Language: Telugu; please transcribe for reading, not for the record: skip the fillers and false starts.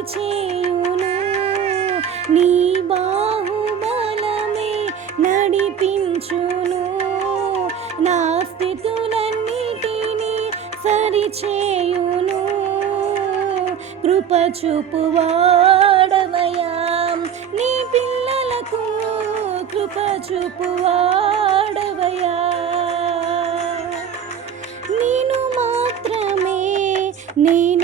సరిచేయును. నీ బాహుబలమే నడిపించును. నా స్థితులన్నిటినీ సరిచేయును. కృప చూపువాడవయా, నీ పిల్లలకు కృప చూపువాడవయా. నేను మాత్రమే నీ